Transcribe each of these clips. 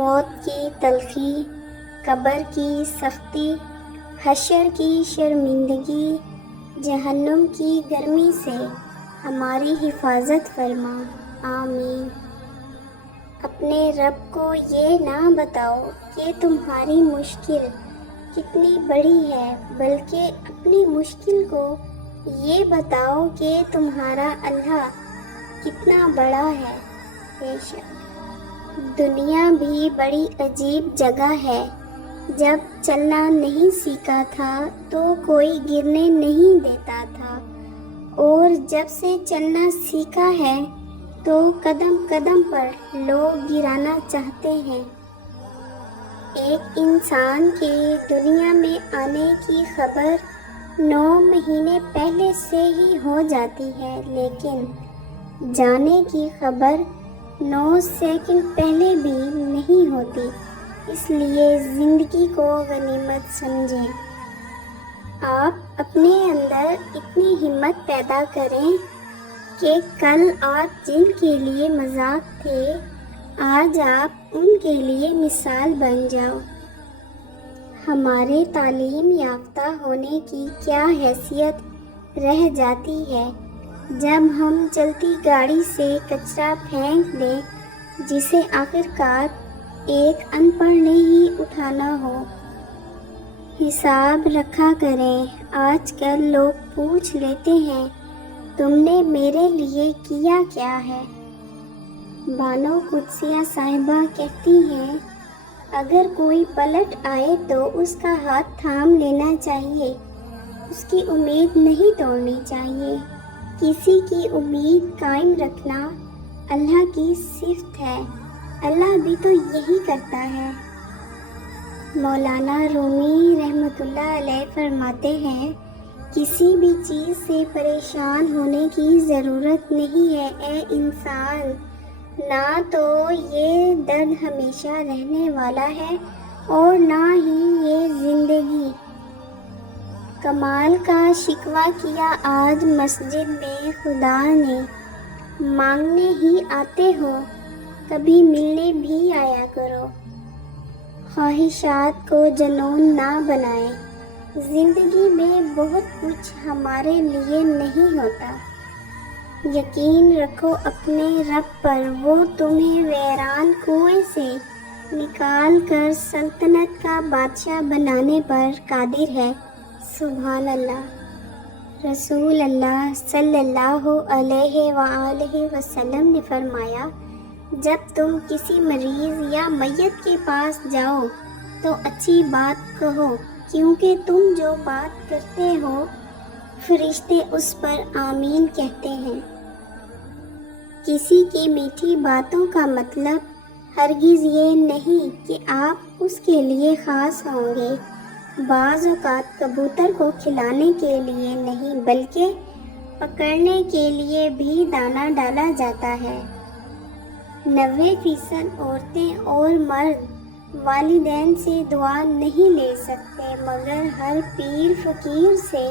موت کی تلخی، قبر کی سختی، حشر کی شرمندگی، جہنم کی گرمی سے ہماری حفاظت فرما، آمین۔ اپنے رب کو یہ نہ بتاؤ کہ تمہاری مشکل کتنی بڑی ہے، بلکہ اپنی مشکل کو یہ بتاؤ کہ تمہارا اللہ کتنا بڑا ہے۔ بے شک دنیا بھی بڑی عجیب جگہ ہے۔ جب چلنا نہیں سیکھا تھا تو کوئی گرنے نہیں دیتا تھا، اور جب سے چلنا سیکھا ہے تو قدم قدم پر لوگ گرانا چاہتے ہیں۔ ایک انسان کے دنیا میں آنے کی خبر 9 مہینے پہلے سے ہی ہو جاتی ہے، لیکن جانے کی خبر 9 سیکنڈ پہلے بھی نہیں ہوتی۔ اس لیے زندگی کو غنیمت سمجھیں۔ آپ اپنے اندر اتنی ہمت پیدا کریں کہ کل آپ جن کے لیے مذاق تھے، آج آپ ان کے لیے مثال بن جاؤ۔ ہمارے تعلیم یافتہ ہونے کی کیا حیثیت رہ جاتی ہے جب ہم چلتی گاڑی سے کچرا پھینک دیں جسے آخرکار ایک ان پڑھ نے ہی اٹھانا ہو۔ حساب رکھا کریں۔ آج کل لوگ پوچھ لیتے ہیں تم نے میرے لیے کیا کیا ہے؟ بانو قدسیہ صاحبہ کہتی ہیں اگر کوئی پلٹ آئے تو اس کا ہاتھ تھام لینا چاہیے، اس کی امید نہیں توڑنی چاہیے۔ کسی کی امید قائم رکھنا اللہ کی صفت ہے، اللہ بھی تو یہی کرتا ہے۔ مولانا رومی رحمۃ اللہ علیہ فرماتے ہیں کسی بھی چیز سے پریشان ہونے کی ضرورت نہیں ہے اے انسان، نہ تو یہ درد ہمیشہ رہنے والا ہے اور نہ ہی یہ زندگی۔ کمال کا شکوہ کیا آج مسجد میں خدا نے، مانگنے ہی آتے ہو، کبھی ملنے بھی آیا کرو۔ خواہشات کو جنون نہ بنائیں، زندگی میں بہت کچھ ہمارے لیے نہیں ہوتا۔ یقین رکھو اپنے رب پر، وہ تمہیں ویران کنویں سے نکال کر سلطنت کا بادشاہ بنانے پر قادر ہے۔ سبحان اللہ۔ رسول اللہ صلی اللہ علیہ وآلہ وسلم نے فرمایا جب تم کسی مریض یا میت کے پاس جاؤ تو اچھی بات کہو، کیونکہ تم جو بات کرتے ہو فرشتے اس پر آمین کہتے ہیں۔ کسی کی میٹھی باتوں کا مطلب ہرگز یہ نہیں کہ آپ اس کے لیے خاص ہوں گے۔ بعض اوقات کبوتر کو کھلانے کے لیے نہیں بلکہ پکڑنے کے لیے بھی دانہ ڈالا جاتا ہے۔ 90% عورتیں اور مرد والدین سے دعا نہیں لے سکتے، مگر ہر پیر فقیر سے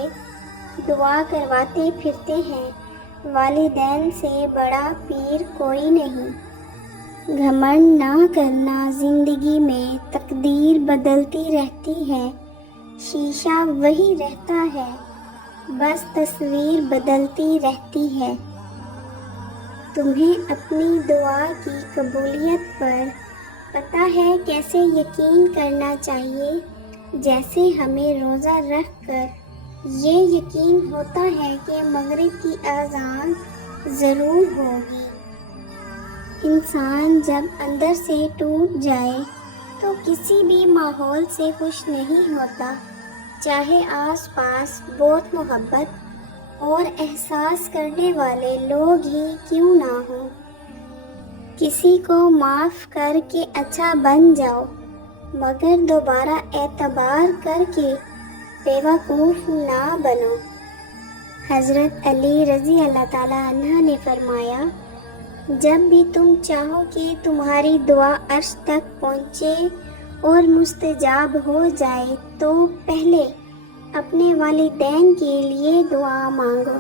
دعا کرواتے پھرتے ہیں۔ والدین سے بڑا پیر کوئی نہیں۔ گھمنڈ نہ کرنا، زندگی میں تقدیر بدلتی رہتی ہے، شیشہ وہی رہتا ہے، بس تصویر بدلتی رہتی ہے۔ تمہیں اپنی دعا کی قبولیت پر پتہ ہے کیسے یقین کرنا چاہیے؟ جیسے ہمیں روزہ رکھ کر یہ یقین ہوتا ہے کہ مغرب کی اذان ضرور ہوگی۔ انسان جب اندر سے ٹوٹ جائے تو کسی بھی ماحول سے خوش نہیں ہوتا، چاہے آس پاس بہت محبت اور احساس کرنے والے لوگ ہی کیوں نہ ہوں۔ کسی کو معاف کر کے اچھا بن جاؤ، مگر دوبارہ اعتبار کر کے بیوقوف نہ بنو۔ حضرت علی رضی اللہ تعالیٰ عنہ نے فرمایا جب بھی تم چاہو کہ تمہاری دعا عرش تک پہنچے اور مستجاب ہو جائے تو پہلے اپنے والدین کے لیے دعا مانگو۔